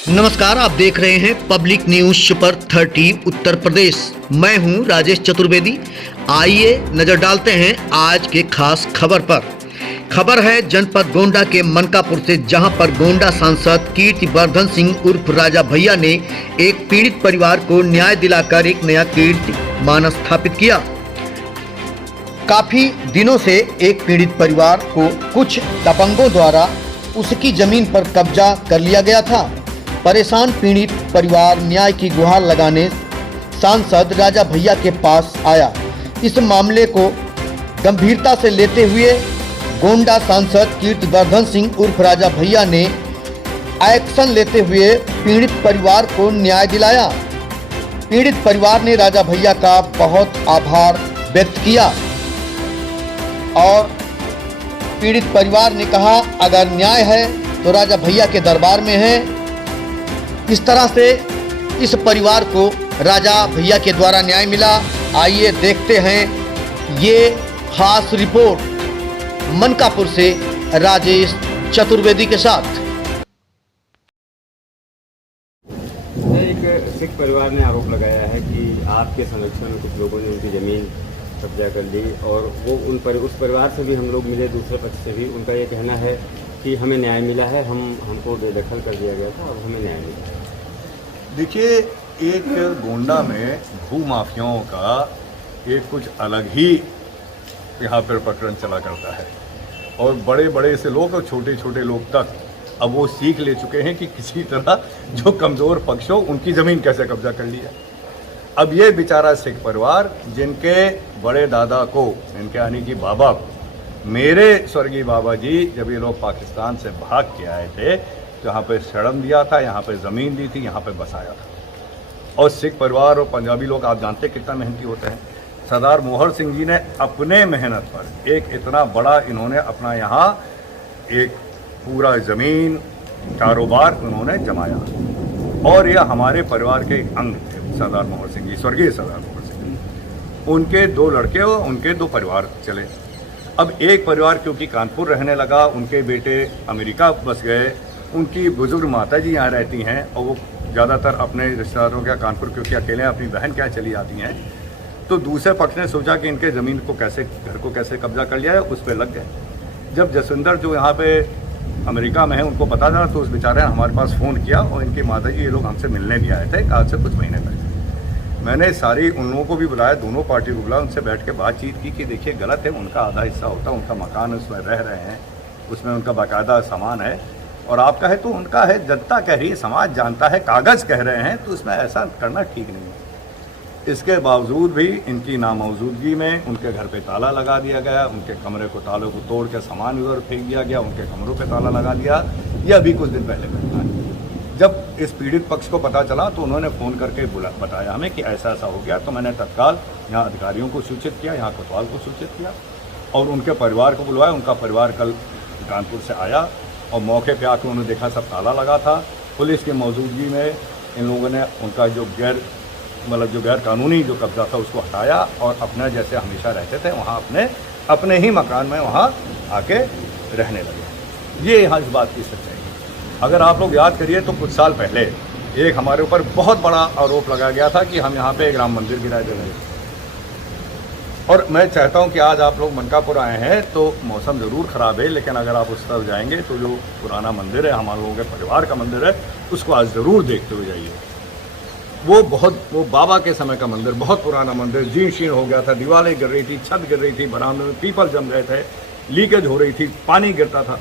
नमस्कार, आप देख रहे हैं public news super 30 Uttar Pradesh. मैं हूं राजेश चतुर्वेदी। आइए नजर डालते हैं आज के खास खबर पर। खबर है जनपद गोंडा के मनकापुर से, जहां पर गोंडा सांसद कीर्तिवर्धन सिंह उर्फ राजा भैया ने एक पीड़ित परिवार को न्याय दिलाकर एक नया कीर्तिमान स्थापित किया। काफी दिनों से एक पीड़ित परिवार को कुछ दबंगों द्वारा उसकी जमीन पर कब्जा कर लिया गया था। परेशान पीड़ित परिवार न्याय की गुहार लगाने सांसद राजा भैया के पास आया। इस मामले को गंभीरता से लेते हुए गोंडा सांसद कीर्तिवर्धन सिंह उर्फ राजा भैया ने एक्शन लेते हुए पीड़ित परिवार को न्याय दिलाया। पीड़ित परिवार ने राजा भैया का बहुत आभार व्यक्त किया और पीड़ित परिवार ने कहा, अगर न्याय है तो राजा भैया के दरबार में है। इस तरह से इस परिवार को राजा भैया के द्वारा न्याय मिला। आइए देखते हैं ये खास रिपोर्ट मनकापुर से राजेश चतुर्वेदी के साथ। एक सिख परिवार ने आरोप लगाया है कि आपके संरक्षण में कुछ लोगों ने उनकी ज़मीन कब्जा कर ली और वो उस परिवार से भी हम लोग मिले, दूसरे पक्ष से भी। उनका ये कहना है कि हमें न्याय मिला है, हमको बेदखल कर दिया गया था और हमें न्याय मिला। देखिए, एक गोंडा में भू माफियाओं का एक कुछ अलग ही यहाँ पर प्रकरण चला करता है और बड़े बड़े से लोग और छोटे छोटे लोग तक अब वो सीख ले चुके हैं कि किसी तरह जो कमज़ोर पक्ष हो उनकी ज़मीन कैसे कब्जा कर लिया। अब ये बेचारा सिख परिवार, जिनके बड़े दादा को, इनके यानी कि बाबा, मेरे स्वर्गीय बाबा जी, जब ये लोग पाकिस्तान से भाग के आए थे तो यहाँ पे शरण दिया था, यहाँ पे ज़मीन दी थी, यहाँ पे बसाया था। और सिख परिवार और पंजाबी लोग आप जानते कितना मेहनती होते हैं। सरदार मोहर सिंह जी ने अपने मेहनत पर एक इतना बड़ा इन्होंने अपना यहाँ एक पूरा ज़मीन कारोबार उन्होंने जमाया और यह हमारे परिवार के एक अंग थे। सरदार मोहर सिंह जी, स्वर्गीय सरदार मोहर सिंह जी, उनके 2 लड़के और उनके 2 परिवार चले। अब एक परिवार क्योंकि कानपुर रहने लगा, उनके बेटे अमेरिका बस गए, उनकी बुजुर्ग माता जी यहाँ रहती हैं और वो ज़्यादातर अपने रिश्तेदारों के कानपुर क्योंकि अकेले अपनी बहन क्या चली आती हैं, तो दूसरे पक्ष ने सोचा कि इनके ज़मीन को कैसे, घर को कैसे कब्जा कर लिया है, उस पर लग गए। जब जसविंदर जो यहाँ पे अमेरिका में है उनको पता चला तो उस बेचारे ने हमारे पास फ़ोन किया और इनकी माता जी ये लोग हमसे मिलने भी आए थे आज से कुछ महीने पहले। मैंने सारी उन लोगों को भी बुलाया, दोनों पार्टी को बुलाया, उनसे बैठ के बातचीत की कि देखिए गलत है, उनका आधा हिस्सा होता है, उनका मकान उसमें रह रहे हैं, उसमें उनका बाकायदा सामान है और आपका है तो उनका है। जनता कह रही है, समाज जानता है, कागज़ कह रहे हैं, तो इसमें ऐसा करना ठीक नहीं है। इसके बावजूद भी इनकी नामौजूदगी में उनके घर पे ताला लगा दिया गया, उनके कमरे को, तालों को तोड़ के सामान उधर फेंक दिया गया, उनके कमरों पे ताला लगा दिया। यह अभी कुछ दिन पहले घटना है। जब इस पीड़ित पक्ष को पता चला तो उन्होंने फ़ोन करके बताया हमें कि ऐसा ऐसा हो गया, तो मैंने तत्काल यहाँ अधिकारियों को सूचित किया, यहाँ कोतवाल को सूचित किया और उनके परिवार को बुलवाया। उनका परिवार कल कानपुर से आया और मौके पे आकर उन्होंने देखा सब ताला लगा था। पुलिस की मौजूदगी में इन लोगों ने उनका जो गैर कानूनी जो कब्जा था उसको हटाया और अपना जैसे हमेशा रहते थे वहाँ अपने ही मकान में वहाँ आके रहने लगे। ये यहाँ इस बात की सच्चाई है। अगर आप लोग याद करिए तो कुछ साल पहले एक हमारे ऊपर बहुत बड़ा आरोप लगाया गया था कि हम यहाँ पे एक राम मंदिर गिरा दे रहे हैं। और मैं चाहता हूँ कि आज आप लोग मनकापुर आए हैं तो मौसम ज़रूर ख़राब है, लेकिन अगर आप उस तरफ जाएंगे तो जो पुराना मंदिर है, हमारे लोगों के परिवार का मंदिर है, उसको आज ज़रूर देखते हुए जाइए। वो बाबा के समय का मंदिर, बहुत पुराना मंदिर, जीर्ण शीर्ण हो गया था, दीवारें गिर रही थी, छत गिर रही थी, बरामदे में पीपल जम गए थे, लीकेज हो रही थी, पानी गिरता था।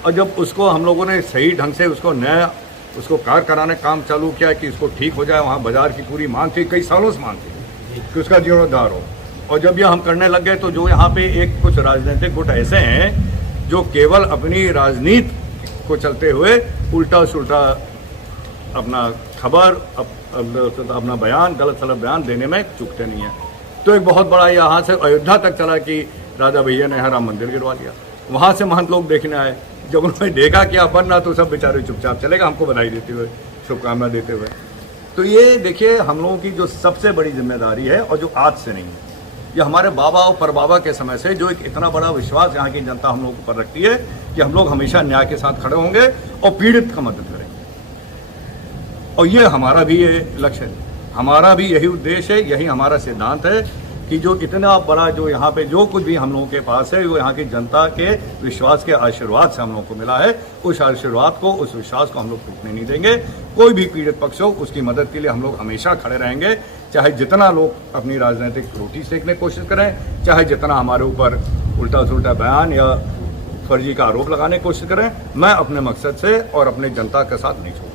और जब उसको हम लोगों ने सही ढंग से उसको कार कराने काम चालू किया कि इसको ठीक हो जाए, वहाँ बाजार की पूरी मांग थी, कई सालों से मांग थी कि उसका जीर्णोद्धार हो। और जब यह हम करने लग गए तो जो यहाँ पे एक कुछ राजनीतिक गुट ऐसे हैं जो केवल अपनी राजनीति को चलते हुए उल्टा सुल्टा अपना खबर, अपना बयान, गलत सलत बयान देने में चूकते नहीं हैं। तो एक बहुत बड़ा यहाँ से अयोध्या तक चला कि राजा भैया ने यहाँ राम मंदिर गिरवा दिया। वहाँ से महंत लोग देखने आए, जब उन्होंने देखा कि आप बनना तो सब बेचारे चुपचाप चलेगा, हमको बधाई देते हुए, शुभकामना देते हुए। तो ये देखिए हम लोगों की जो सबसे बड़ी जिम्मेदारी है और जो आज से नहीं है, ये हमारे बाबा और परबाबा के समय से जो एक इतना बड़ा विश्वास यहाँ की जनता हम लोगों पर रखती है कि हम लोग हमेशा न्याय के साथ खड़े होंगे और पीड़ित का मदद करेंगे। और ये हमारा भी ये लक्ष्य है, हमारा भी यही उद्देश्य है, यही हमारा सिद्धांत है कि जो इतना बड़ा जो यहाँ पे जो कुछ भी हम लोगों के पास है वो यहाँ की जनता के विश्वास के आशीर्वाद से हम लोगों को मिला है। उस आशीर्वाद को, उस विश्वास को हम लोग टूटने नहीं देंगे। कोई भी पीड़ित पक्ष हो उसकी मदद के लिए हम लोग हमेशा खड़े रहेंगे, चाहे जितना लोग अपनी राजनीतिक रोटी सेकने की कोशिश करें, चाहे जितना हमारे ऊपर उल्टा सुल्टा बयान या फर्जी का आरोप लगाने की कोशिश करें। मैं अपने मकसद से और अपने जनता के साथ नहीं छोड़ूंगा।